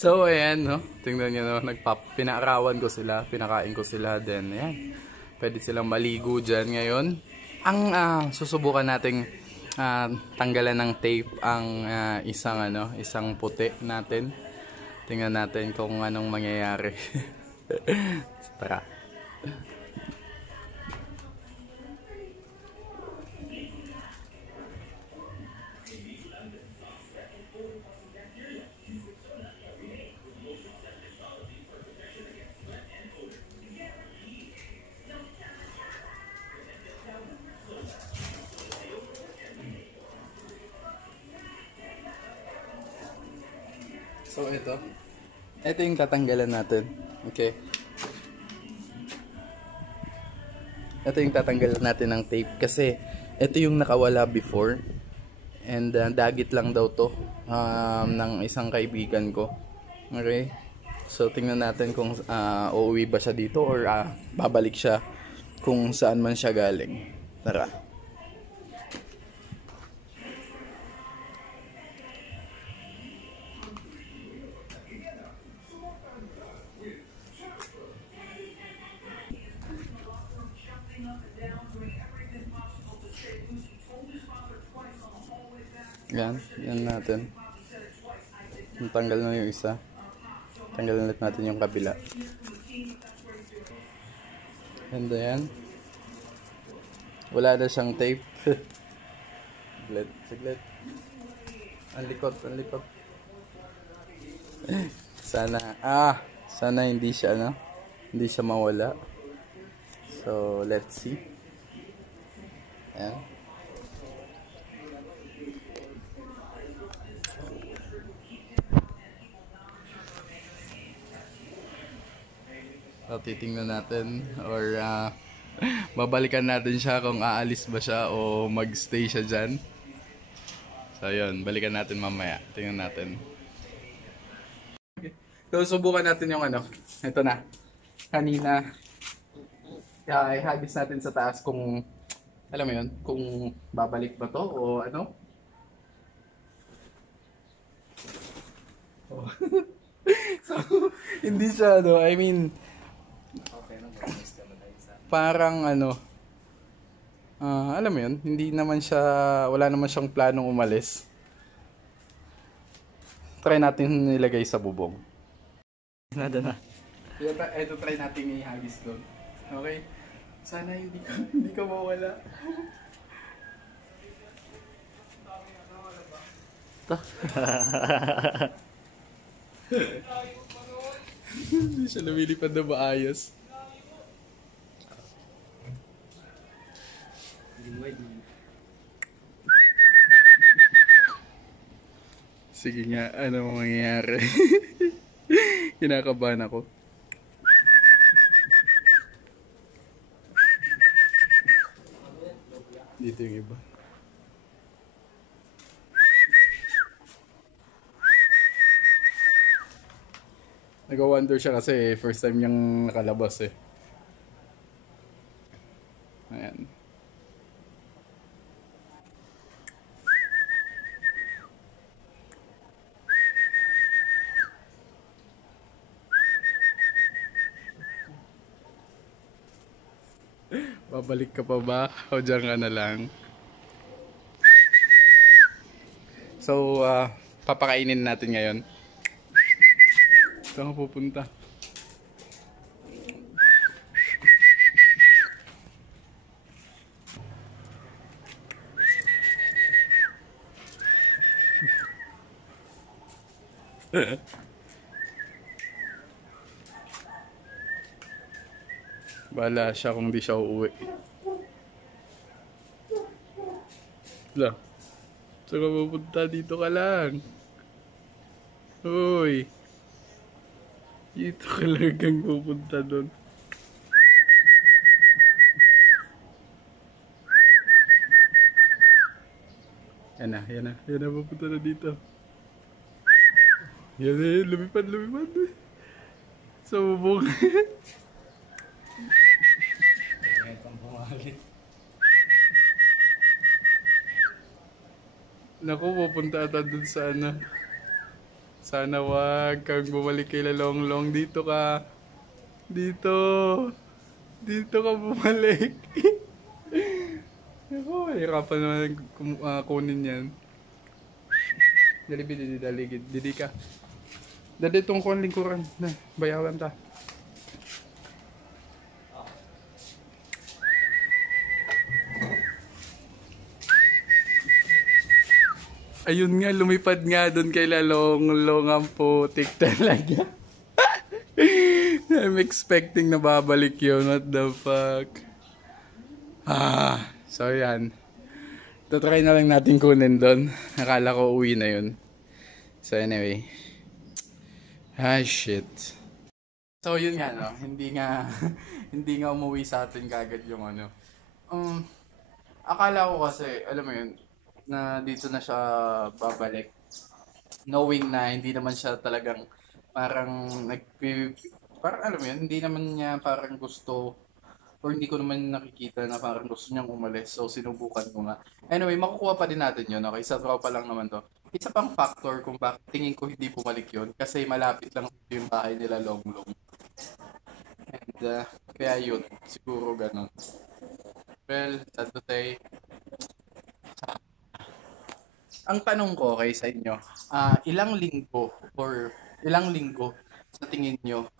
So, ayan, no? Tingnan nyo, no? Pinaarawan ko sila, pinakain ko sila, then, ayan. Pwede silang maligo dyan ngayon. Ang susubukan nating tanggalan ng tape ang isang puti natin. Tingnan natin kung anong mangyayari. Tara. So ito yung tatanggalan natin. Okay. Ito yung tatanggalan natin ng tape kasi ito yung nakawala before. And dagit lang daw to ng isang kaibigan ko. Okay. So tingnan natin kung uuwi ba siya dito or babalik siya kung saan man siya galing. Tara. Yan natin. Tanggal na yung isa. Tanggal ulit natin yung kabila. And then, wala na siyang tape. Saglit. Ang likot. Sana hindi siya mawala. So, let's see. Ayan. So, titingnan natin or babalikan natin siya kung aalis ba siya o magstay siya dyan. So, yun. Balikan natin mamaya. Tingnan natin. Okay. So, subukan natin yung ito na. Kanina, ihagis natin sa taas kung, alam mo yun, kung babalik ba to o ano. Oh. So, hindi siya, I mean, parang alam mo yun, hindi naman siya, wala naman siyang planong umalis. Try natin nilagay sa bubong. Nada na. Ito try natin ihagis doon. Okay? Sana hindi ka mawala. Hindi siya lumilipad na maayos. Sige nga, ano mangyayari? Kinakabahan ako. Dito yung iba. Nag-wonder siya kasi first time niyang nakalabas eh. Ayan. Babalik ka pa ba? O dyan ka na lang? So, papakainin natin ngayon. Saan ka pupunta? Bahala siya kung di siya uuwi. Wala. Saan ka pupunta? Dito ka lang. Uy. Dito ka lang kang pupunta doon. Yan na, pupunta na dito. Yan na, lumipad. Sa bubong. Naku, pupunta ata dun sa Sana wag kang bumalik kay Lalonglong. Dito ka. Dito. Dito ka bumalik. Ako, hirapan naman kunin yan. Dali, dali, dali ka. Dali itong kuhan lingkuran. Na, bayawan ta. Ayun nga, lumipad nga doon kay Lalonglong ang putik talaga. I'm expecting na babalik yun. What the fuck? So yan. Tatry na lang natin kunin doon. Akala ko uwi na yun. So anyway. Shit. So yun nga, no? Hindi nga hindi nga umuwi sa atin kagad yung ano. Akala ko kasi, alam mo yun, na dito na siya babalik. Knowing na hindi naman siya talagang parang parang alam mo yun, hindi naman niya parang gusto or hindi ko naman nakikita na parang gusto niyang umalis. So sinubukan ko nga. Anyway, makukuha pa din natin yun. Okay, sa tropa lang naman to. Isa pang factor kung bakit tingin ko hindi bumalik yun kasi malapit lang yung bahay nila Longlong. And kaya yun, siguro ganun. Well, sad to say, ang tanong ko kay sa inyo, ilang linggo or ilang linggo sa tingin nyo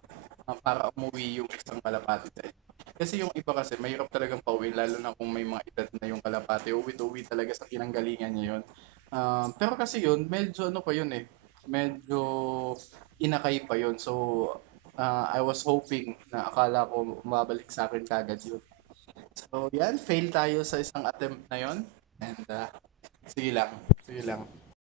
para umuwi yung isang kalapati sa inyo? Kasi yung iba kasi, mahirap talagang pauwi, lalo na kung may mga edad na yung kalapati. Uwi-uwi talaga sa pinanggalingan niya yun. Pero kasi yun, medyo ano pa yun eh. Medyo inakay pa yun. So, I was hoping na akala ko mabalik sa akin kagad yun. So, yan. Fail tayo sa isang attempt na yun. And, sige lang. Sige lang.